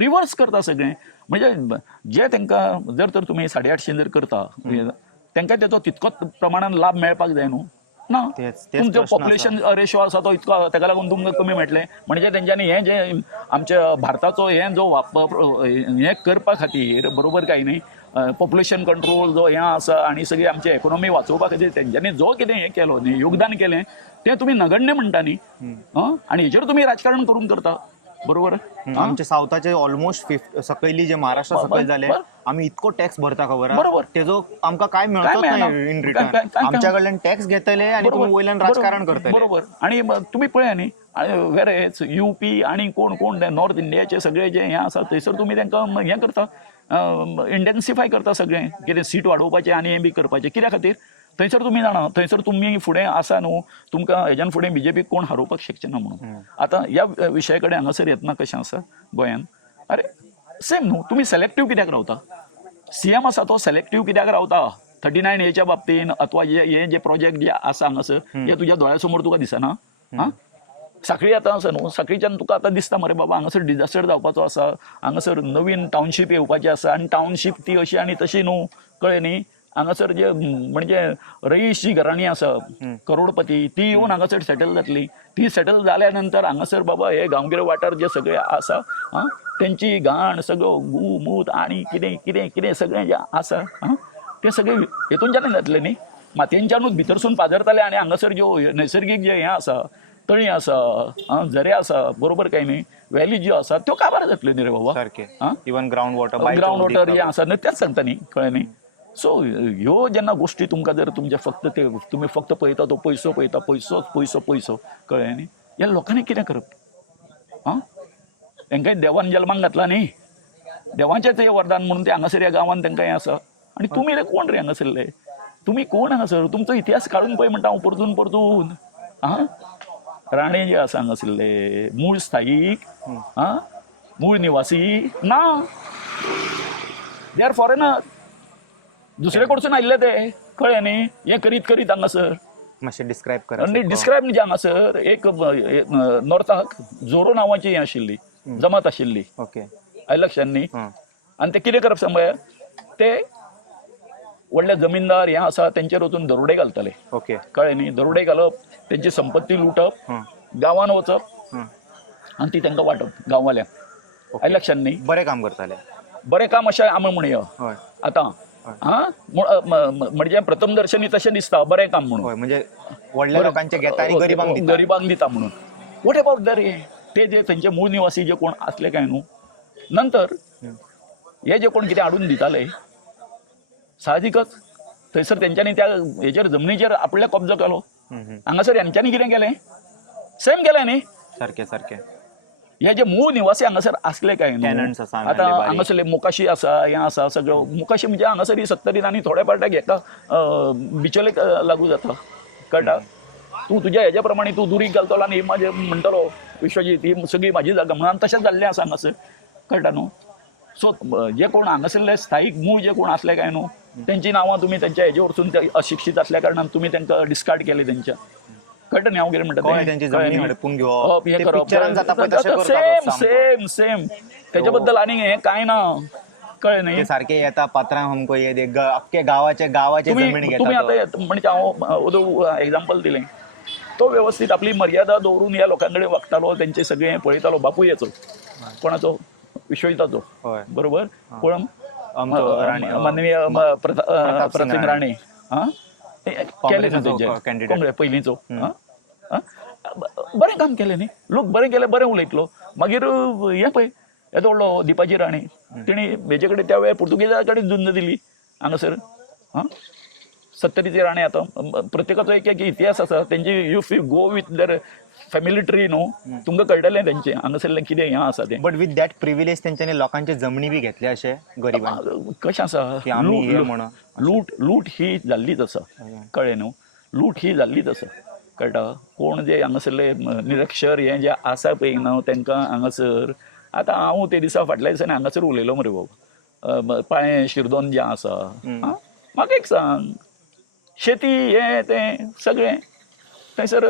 रिवर्स करता सगळें. म्हणजे जे तांकां जर तर तुमी 850 जर करता तांकां तेचो तितकोच प्रमाणान लाभ मेळपाक जाय न्हू ना. तुमचो पॉप्युलेशन रेशो आसा तो इतको ताका लागून तुमकां कमी मेळटलें. म्हणजे तेंच्यांनी हें जे आमच्या भारताचो हें जो हें करपा खातीर, बरोबर काय न्ही, पॉप्युलेशन कंट्रोल जो हें आसा आनी सगळी आमची इकॉनॉमी वाचोवपा खातीर तेंच्यांनी जो कितें हें केलो न्ही, योगदान केलें, तें तुमी नगण्य म्हणटा न्ही. आनी हेचेर तुमी राजकारण करून करता, बरोबर. आमचे सावथाचे ऑलमोस्ट सकयली जे महाराष्ट्रा सकयल जाले, आमी इतको टॅक्स भरता खबर आहा, बरोबर. तेजो आमकां काय मेळत नाही इन रिटर्न. आमच्या कडल्यान टॅक्स घेतले आनी तुमी वयल्यान राजकारण करतले, बरोबर. आनी तुमी पळया न्ही, वेरेज UP आनी कोण नॉर्थ इंडियाचे सगळे जे हें आसा थंयसर तुमी तांकां हें करता, इंटेन्सिफाय करता सगळें कितें सीट वाडोवपाचें आनी हें बी करपाचें. कित्या खातीर थंयसर तुमी जाणा, थंयसर तुमी फुडें आसा न्हू, तुमकां हेज्यान फुडें BJP कोण हारोवपाक शकचे ना म्हणून. आतां ह्या विशया कडेन हांगासर येतना कशें आसा गोंयान, अरे सेम न्हू, तुमी सेलेक्टीव कित्याक रावता. CM आसा तो सेलेक्टीव कित्याक रावता 39A बाबतीन, अथवा हे जे प्रोजेक्ट जे आसा हांगासर हे तुज्या दोळ्या समोर तुका दिसना. सांखळी आतां आसा न्हू, सांखळीच्यान तुका आतां दिसता मरे बाबा हांगासर डिजास्टर जावपाचो आसा, हांगासर नवीन टावनशीप येवपाची आसा, आनी टावनशीप ती अशी आनी तशी न्हू, कळ्ळें न्ही. हांगासर जे म्हणजे रईस जी घराणी आसा करोडपती ती येवन हांगासर सेटल जातली. ती सेटल जाल्या नंतर हांगासर बाबा हे गांवगिरे वाठार जे सगळे आसा तेंची घाण सगळो गू मूत आनी कितें कितें कितें सगळें जें आसा तें सगळें हेतूनच्यानूच जातलें न्ही, मातयेंच्यानूच भितरसून पाजरतले. आनी हांगासर ज्यो नैसर्गीक जे हें आसा, तळी आसा, झरे आसा, बरोबर काय न्ही, व्हॅली ज्यो आसा त्यो काबार जातल्यो न्ही रे बाबा. सारकें. इवन ग्रावंड वॉटर जे आसा तेंच सांगता न्ही, कळ्ळें न्ही. सो ह्यो जेन्ना गोश्टी तुमकां जर तुमचे फक्त ते तुमी फक्त पळयता तो पयसो पळयता, पयसो, कळ्ळें न्ही. ह्या लोकांनी कितें करप, तांकांय देवान जल्माक घातला न्ही, देवाचेंच हें वरदान म्हणून ते हांगासर ह्या गांवांत तांकां हें आसा. आनी तुमी रे कोण रे हांगासरले, तुमी कोण हांगासर, तुमचो इतिहास काडून पळय म्हणटा हांव परतून. राणे जे आसा हांगासरले मूळ स्थायीक, मूळ निवासी ना, दे आर फॉरेनर, दुसरे कडसून आयिल्ले ते, कळ्ळें न्ही. हें करीत हांगासर मातशें डिस्क्रायब करा. आनी डिस्क्रायब म्हणजे हांगासर एक नॉर्थाक जोरो नांवाची हें आशिल्ली जमात आशिल्ली, ओके, आयलें लक्षांत न्ही. आनी ते कितें करप सांग ते व्हडले जमीनदार हें आसा तेंचेर वचून दरोडे घालताले, ओके, कळ्ळें न्ही. दरोडे घालप, तेंची संपत्ती लुटप, गांवान वचप आनी ती तांकां वांटप गांववाल्यांक, आयल्या लक्षात न्ही बरें काम करताले. बरें काम अशें आमी म्हणया हय आतां म्हणजे प्रथम दर्शनी तशें दिसता बरें काम म्हणून हय म्हणजे व्हडल्या लोकांचे घेता आनी गरिबांक दिता. गरिबांक दिता म्हणून. वॉट अबाउट द रे ते जे थंयचे मूळ निवासी जे कोण असले काय न्हू नंतर हे जे कोण कितें हाडून दिताले साहजिकच थंयसर तेंच्यांनी त्या हेचेर जमनीचेर आपले कब्जो केलो. हांगासर हेंच्यांनी कितें केलें सेम केलें न्ही. सारकें सारकें. हे जे मूळ निवासी हांगासर असले काय न्हू Tenants आसा आतां हांगासरले हांगासरले मोकाशी आसा हें आसा सगळो मोकाशी म्हणजे हांगासर 70 आनी थोड्या पार्ट्याक हेका बिचोलेक लागू जाता कळटा. तूं तुज्या हेज्या प्रमाणे तूं दुरीक घालतलो आनी म्हाजे म्हणटलो विश्वजीत ही सगळी म्हाजी जागा म्हणून तशेंच जाल्लें आसा हांगासर कळटा न्हू. सो जे कोण हांगासरले स्थायीक मूळ जे कोण असले काय न्हू तेंची नांवां तुमी तेंच्या हेजे वरसून ते अशिक्षीत असल्या कारणान तुमी तांकां डिस्कार्ड केले तेंच्या कळटा न्ही हांव कितें म्हणटा तेंची जमनी हडपून घेवप हो, हे ते करप पिक्चरान जाता पळय तशें करता सेम सेम त्याच्या बद्दल आनी हें कांय ना कळ्ळें न्ही. ते सारखे येता पात्रां हमको ये दे अख्खे गावाचे जमीन तुम्ही घेता तो. आता म्हणजे हांव एक्झाम्पल दिलें तो व्यवस्थित आपली मर्यादा दवरून ह्या लोकांकडे वागतालो तेंचे सगळे हें पळयतालो बापूय याचो कोणाचो विश्वजिताचो हय बरोबर कोण राणी माननीय प्रताप राणे केले काँग्रेस पयलींचो बरें काम केलें न्ही लोक बरें केलें बरें उलयतलो. मागीर हें पळय येदो व्हडलो दिपाजी राणे तेणी हेजे कडेन त्या वेळार पुर्तुगेजा कडेन झुंज दिली हांगासर 70 राणे आतां प्रत्येकाचो एक एक इतिहास आसा तेंची इफ यू गो विथ दर फॅमिली ट्री न्हू तुमकां कळटलें तेंचें हांगासरलें कितें हें आसा तें. बट विथ दॅट प्रिविलेज तेंच्यांनी लोकांचे जमनी बी घेतले अशे गरिबांक कशें आसा लूट ही जाल्लीच आसा कळ्ळें न्हू. लूट ही जाल्लीच आसा कळटा. कोण जे हांगासरले निरक्षर हे जे आसा पळय न्हू तांकां हांगासर आतां हांव ते दिसा फाटल्या दिसांनी हांगासर उलयलो मरे बाबा पाळें शिरदोन जें आसा म्हाका एक सांग शेती हें तें सगळें थंयसर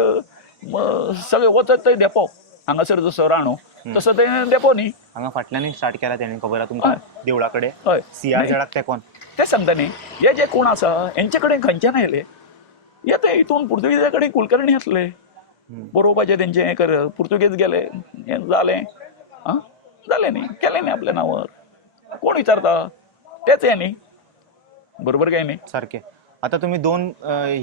सगळें वचत थंय देपो हांगासर जसो राणो तसो तें देपो न्ही. हांगा फाटल्यानूय स्टार्ट केला तेणी खबर आहा तुमकां देवळा कडेन हय CR ते कोण तें सांगता न्ही हे जे कोण आसा हेंचे कडेन खंयच्यान आयले येता हितून पुर्तुगेजा कडेन कुलकर्णी आसले बरोवपाचें तेंचें हें कर पुर्तुगेज गेले हें जालें जालें न्ही केलें न्ही आपल्या नांवार कोण विचारता तेच हें न्ही बरोबर काय न्ही. सारकें. आता तुम्ही 2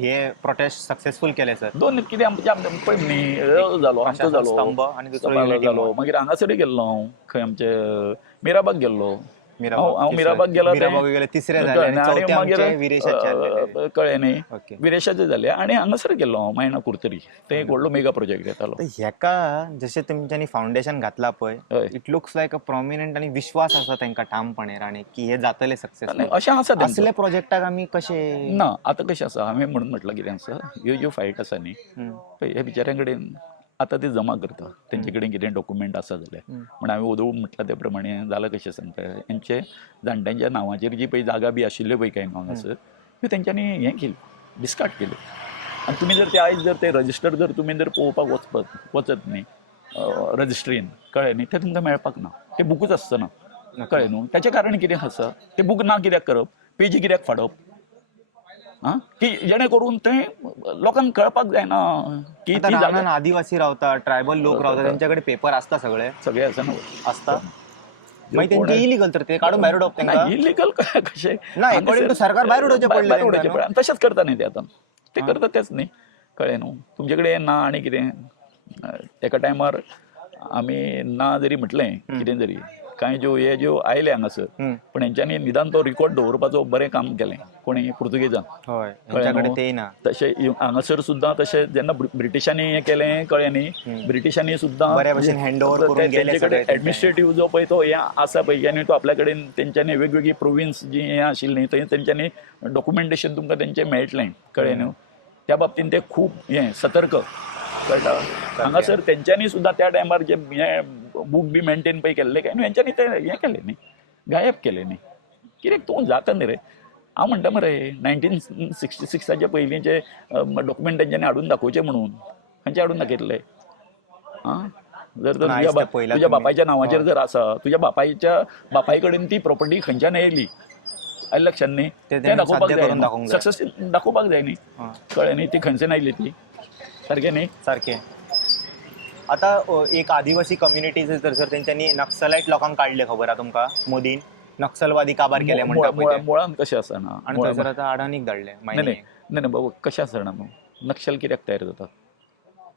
हे प्रोटेस्ट सक्सेसफुल केले सर. 2 कितें आमच्या पळय न्ही जालो आमचो जालो स्तंभ आणि दुसरो स्तंभालो युनिटी जालो मागीर हांगासरूय गेल्लो हांव खंय आमचे मिराबाग गेल्लो हांव मिराबाग गेलो गेले तिसरे झाले आणि चौथे आमचे विरेशाचे आलेले. कळ्ळें न्ही ओके. विरेशाचे जाले आनी हांगासर गेल्लो हांव मायना कुर्तरी ते एक व्हडलो मेगा प्रोजेक्ट येतालो. तर हेका जशें तेंच्यांनी फाउंडेशन घातला पळय it looks like a prominent आणि विश्वास आसा तांकां ठामपणे राणे की हे जातले सक्सेसफुल अशें आसा तेंचें. असले प्रोजेक्टाक आमी कशे ना आतां कशें आसा हांवें म्हणून म्हटलं कितें आसा ह्यो ज्यो फायट आसा न्ही पळय हे बिचाऱ्यां कडेन आतां ते जमा करता तेंचे कडेन कितें डॉक्युमेंट आसा जाल्यार म्हण हांवें वोदोळ म्हटलं ते प्रमाणे जालां कशें सांगता हेंचे जाणट्यांच्या नांवाचेर जी पळय जागा बी आशिल्ल्यो पळय कांय हांगासर त्यो तेंच्यांनी हें केलें डिस्कार्ड केलें. आनी तुमी जर ते आयज जर ते रजिस्टर जर तुमी जर पळोवपाक वचत न्ही रजिस्ट्रीन कळ्ळें न्ही तें तुमकां मेळपाक ना ते बुकूच आसतना कळ्ळें न्हू. ताचें कारण कितें आसा ते बूक ना कित्याक करप पेजी कित्याक फाडप की जेणे करून ते लोकांक कळपाक जायना की ती जागा आदिवासी रावता ट्रायबल लोक रावता त्यांच्याकडे पेपर असता सगळे आसा ना असता मागीर तेंचे इलिगल तर ते काढून भायर उडोवप तेंकां इलिगल कशें ना अकॉर्डिंग टू सरकार भायर उडोवचें पडलें तशेंच करता न्ही ते आतां ते करता तेच न्ही कळ्ळें न्हू. तुमचे कडेन ना आनी कितें एका टायमार आमी ना जरी म्हटलें कितें जरी कांय ज्यो आयले हांगासर पण हेंच्यांनी निदान तो रिकॉर्ड दवरपाचो बरें काम केलें कोणी पुर्तुगेजान तशें हांगासर सुद्दां तशें जेन्ना ब्रिटिशांनी हें केलें कळ्ळें न्ही ब्रिटिशांनी सुद्दां बऱ्या भशेन हँडओव्हर करून गेले सगळे एडमिनिस्ट्रेटीव जो पळय तो हें आसा पळय आनी तो आपल्या कडेन तेंच्यांनी वेगवेगळी प्रोविन्स जी हें आशिल्लीं थंय तेंच्यांनी डॉक्युमेंटेशन तुमकां तेंचें मेळटलें कळ्ळें न्हू. त्या बाबतींत ते खूब हें सतर्क कळटा. हांगासर तेंच्यांनी सुद्दां त्या टायमार जे हें बूक बी मेंटेन पळय केल्ले काय न्हू हेंच्यांनी ते हें केलें न्ही गायब केलें न्ही कित्याक तूं जाता न्ही रे. हांव म्हणटा मरे 1966 पयलींचे डॉक्युमेंट तेंच्यांनी हाडून दाखोवचें म्हणून खंयचे हाडून दाखयतले जर तुज्या बापायच्या नांवाचेर जर आसा तुज्या बापाय कडेन ती प्रॉपर्टी खंयच्यान येयली आयलें लक्षात न्ही तें दाखोवपाक जाय सक्सेस दाखोवपाक जाय न्ही कळ्ळें न्ही ती खंयच्यान आयली ती सारकें न्ही सारकें. आता एक आदिवासी कम्युनिटीज तर सर त्यांच्यानी नक्सलाइट लोकांक काढले खबर आहा तुमका मोदीन नक्षलवादी काबार केले म्हणटा पळय ते. मुळान कशें आसना आणि थंयसर आतां अडानीक धाडले नाही नाही नाही बाबा कशें आसना न्हू नक्षल कित्याक तयार जाता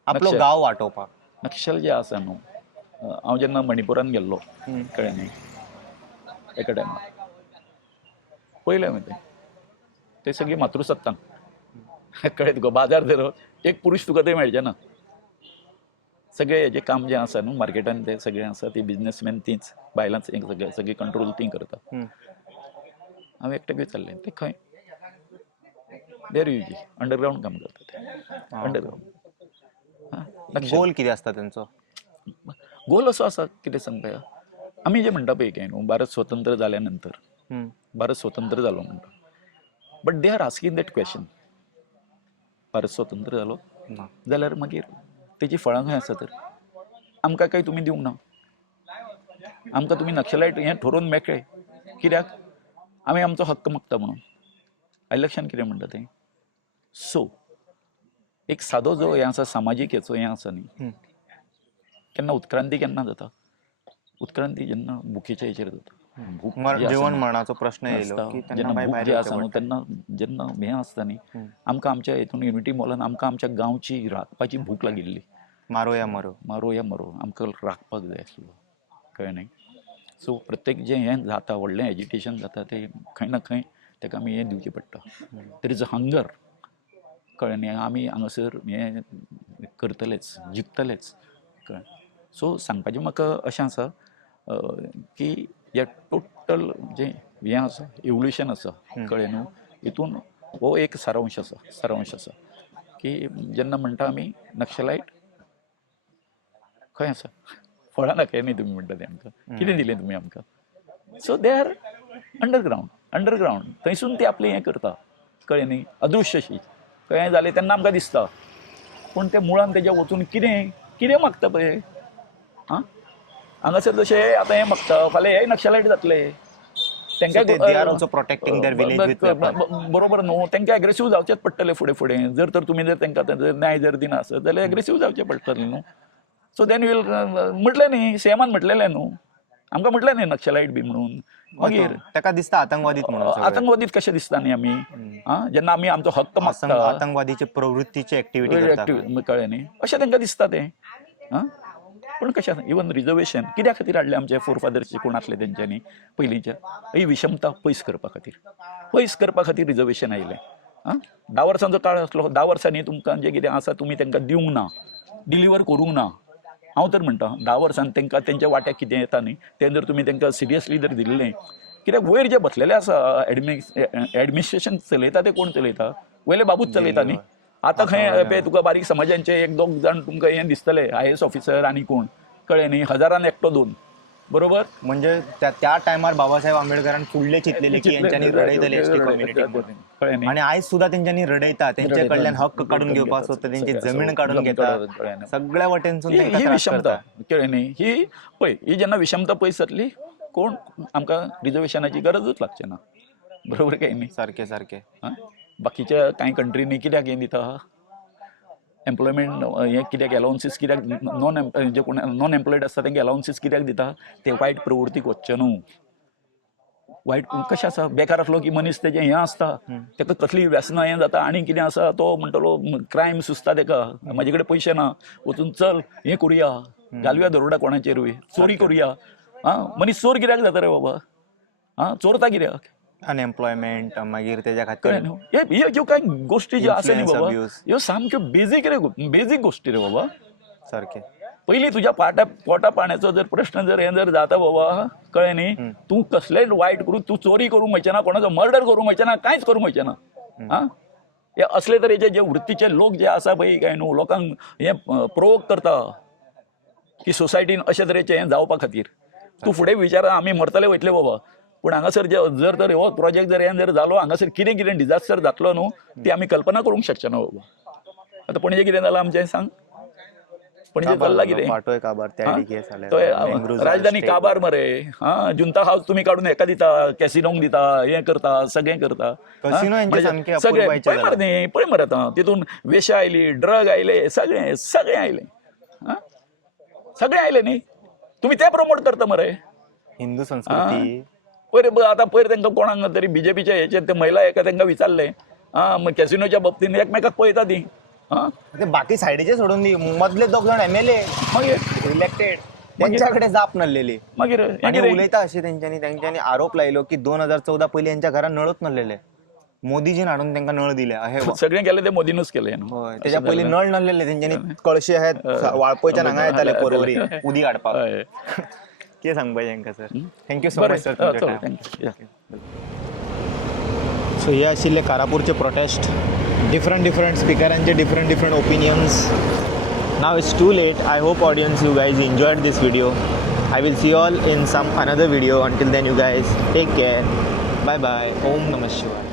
आपलो नक्षल. गांव वाटोवपाक. नक्षल जे आसा न्हू हांव जेन्ना मणिपुरान गेल्लो कळ्ळें न्ही एका टायमार पयलें हांवें ते सगळी मातृसत्तांक कळ्ळें तुका बाजार धर एक पुरुश तुका थंय मेळचे ना सगळें हेजें काम जें आसा न्हू मार्केटान तें सगळें आसा ती बिजनेसमॅन तीच बायलांच सगळें कंट्रोल ती करता हांव एकटें विचारलें ते खंय दे रेफ्युजी अंडरग्रावंड काम करता ते अंडरग्रावंड गोल कितें आसता तेंचो. गोल असो आसा कितें सांगता आमी जें म्हणटा पळय काय न्हू भारत स्वतंत्र जाल्या नंतर भारत स्वतंत्र जालो म्हणटा but they are asking that question Bharat स्वतंत्र जालो जाल्यार मागीर तेजी फळां खंय आसा तर आमकां काही तुमी दिवंक ना आमकां तुमी नक्षलायट हें ठरोवन मेकळे कित्याक आमी आमचो हक्क मागता म्हणून इलेक्शन कितें म्हणटा तें सो एक सादो जो हें आसा सामाजीक हेचो हें आसा न्ही केन्ना उत्क्रांती केन्ना जाता उत्क्रांती जेन्ना भुकेच्या हेचेर जाता भूक जी आसा जेवण न्ही, मरणाचो प्रश्न येयलो की आसता, तेन्ना जेन्ना बाय भूक भायर जी येवचें आसा न्हू पडटा. तेन्ना जेन्ना हें आसता न्ही आमकां आमच्या हितून युनिटी मॉलान आमकां आमच्या गांवची राखपाची भूक लागिल्ली मारो या मरो. मारो या मरो आमकां राखपाक जाय आसलो कळ्ळें न्ही सो प्रत्येक जें हें जाता व्हडलें एजिटेशन जाता तें खंय ना खंय ताका आमी हें दिवचें पडटा देर इज अ हंगर कळ्ळें न्ही आमी हांगासर हें करतलेच जिखतलेच कळ्ळें सो सांगपाचें म्हाका अशें आसा की ह्या टोटल जें हें आसा इवोल्युशन आसा कळ्ळें न्हू हितून हो एक सारांश आसा की जेन्ना म्हणटा आमी नक्षलायट खंय आसा फळां दाखय न्ही तुमी म्हणटा तें आमकां कितें दिलें तुमी आमकां सो दे आर अंडरग्रावंड थंयसून ती आपलें हें करता कळ्ळें न्ही अदृश्यशी कळ्ळें जालें तेन्ना आमकां दिसता पूण ते मुळान तेज्या वचून कितें मागता पळय आं हांगासर जशें आतां हें मागता फाल्यां हेय नक्षलायट जातले they are also protecting their village with weapons. बरोबर न्हू तेंकां एग्रेसीव जावचेंच पडटलें फुडें जर तर तुमी जर तेंकां न्याय जर दिना आसत जाल्यार एग्रेसीव जावचें पडटलें न्हू सो देन वील म्हटलें न्ही सीएमान म्हटलेलें न्हू आमकां म्हटलें न्ही नक्षलायट बी म्हणून मागीर ताका दिसता आतंकवादीत म्हणून सगळे. आतंकवादीत कशें दिसता न्ही आमी आं जेन्ना आमी आमचो हक्क मागता आतंकवादीचे प्रवृत्तीची ऍक्टिव्हिटी करता. कळ्ळें न्ही अशें तांकां दिसता तें आं पूण कशें आसा इवन रिजर्वेशन कित्या खातीर हाडलें आमचे फोरफादर्सचे कोण आसले तेंच्यांनी पयलींच्या ही विशमता पयस करपा खातीर रिजर्वेशन आयलें आं 10 वर्सांचो काळ आसलो 10 वर्सांनी तुमकां जें कितें आसा तुमी तांकां दिवंक ना डिलिव्हर करूंक ना हांव तर म्हणटा 10 वर्सांनी तांकां तेंच्या वाट्याक कितें येता न्ही तें जर तुमी तांकां सिरियसली जर दिल्लें कित्याक वयर जे बसलेले आसा एडमिनिस्ट्रेशन चलयता ते कोण चलयता वयले बाबूच चलयता न्ही आतां खंय पळय तुका बारीक समाजांचे 1-2 जाण तुमकां हें दिसतले IAS ऑफिसर आनी कोण कळ्ळें न्ही हजारान एकटो 2 बरोबर म्हणजे त्या टायमार बाबासाहेब आंबेडकरान फुडले चिंतलेले की यांच्यानी रडयतले एसटी कम्युनिटी कळ्ळें न्ही आणि आयज सुद्धा त्यांच्यानी रडयता त्यांचे कडल्यान हक्क काढून घेवपाक सोदता त्यांची जमीन काढून घेता सगळ्या वटेनसून ही विशमता कळ्ळें न्ही ही पळय ही जेन्ना विशमता पयस जातली कोण आमकां रिजर्वेशनाची गरजूच लागचें ना बरोबर काय न्ही सारके बाकीच्या कांय कंट्रीनी कित्याक हें दिता एम्प्लॉयमेंट हें कित्याक अलावन्सीस कित्याक जे कोण नॉन एम्प्लॉयड आसता तांकां अलावन्सीस कित्याक दिता ते वायट प्रवृत्तीक वचचे न्हू वायट कशें आसा बेकार आसलो की मनीस तेजें हें आसता ताका कसली व्यसनां हें जाता आनी कितें आसा तो म्हणटलो क्रायम सुचता ताका म्हाजे कडेन पयशे ना वचून चल हें करुया घालुया दरोडा कोणाचेरूय चोरी करुया आं मनीस चोर कित्याक जाता रे बाबा आं चोरता कित्याक अनएम्प्लॉयमेंट मागीर तेज्या खातीर ह्यो कांय गोश्टी ज्यो आसा न्ही Influence बाबा abuse. ह्यो सामक्यो बेजीक गोश्टी रे बाबा सारके पयलीं तुज्या पोटा पाण्याचो जर प्रश्न जर हें जर जाता बाबा कळ्ळें न्ही तूं कसलेंय वायट करून तूं चोरी करूंक वयचें ना कोणाचो मर्डर करूंक वयचें ना कांयच करूंक वयचें ना आं हे असले तरेचे जे वृत्तीचे लोक जे आसा पळय काय न्हू लोकांक हें प्रोवोक करता की सोसायटीन अशे तरेचें हें जावपा खातीर तूं फुडें विचारा आमी मरतले वयतले बाबा पूण हांगासर जर तर हो प्रोजेक्ट जर हें जर जालो हांगासर कितें डिजास्टर जातलो न्हू ती आमी कल्पना करूंक शकचे ना बाबा आतां पणजे कितें जालां आमचें सांग पणजे चल्ला कितें वाटोय काबार त्या केस तो राजधानी काबार मरे हां जुंता हाऊस तुमी काडून हेका दिता कॅसिनोंक दिता हें करता सगळें करता कसिनो हेंचे सामके सगळें अपुरबायचे पळय मरे पळय मरे आतां तितून वेश्या आयली ड्रग आयले सगळें आयलें हां सगळे आयले न्ही तुम्ही ते प्रमोट करता मरे हिंदू संस्कृती पयर आतां पयर तांकां कोणाक तरी बीजेपीच्या हेचेर ते महिला एका तांकां विचारले मग कॅसिनोच्या बाबतीन एकमेकाक पळयता ती ते बाकी सायडीचे सोडून दी मदले 2 जाण MLA मागीर इलेक्टेड त्यांच्याकडे जाप नासलेली मागीर आणि उलयता अशें त्यांच्यानी आरोप लायलो की 2014 पयलीं यांच्या घरात नळच नासलेले मोदीजीन हाडून तांकां नळ दिले अहे सगळें केलें ते मोदीनूच केलें होय त्याच्या पयलीं नळ नासलेले तेंच्यांनी कळशे आहेत वाळपयच्यान हांगा येताले परवरी उदी हाडपाक हय कितें सांगपाचें हांकां सर थँक्यू सो बरें मच सर थँक्यू सो हे आशिल्ले कारापूरचे प्रोटेस्ट डिफरंट स्पिकरांचे different opinions now it's too late I hope audience you guys enjoyed this video. I will see you all in some another video. Until then you guys take care. Bye bye. Om Namah Shivaya.